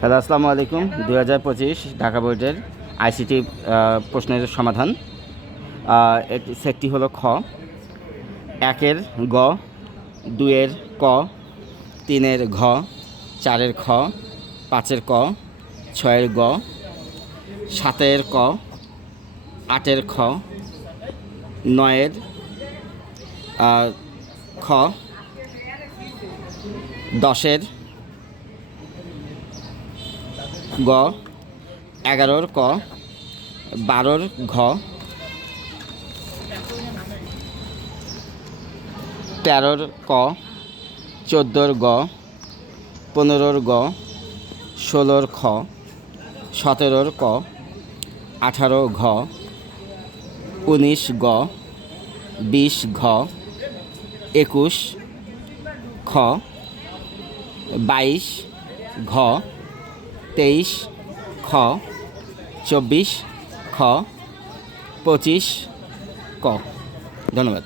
Hello, আসসালামু আলাইকুম। 2025 ঢাকা বোর্ডের আইসিটি প্রশ্নের সমাধান। সেটটি হলো খ। 1-এর গ, 2-এর ক, 3-এর ঘ, 4-এর খ, 5-এর ক, 6-এর গ, 7-এর ক, 8-এর খ, 9-এর খ, 10-এর গ, 11-র ক, 12-র ঘ, 13-র ক, 14-র গ, 15-র গ, 16-র খ, 17-র ক, 18 ঘ, 19 গ, 20 ঘ, 21 খ, 22 ঘ, 23 খ, 24 খ, 25 ক। ধন্যবাদ।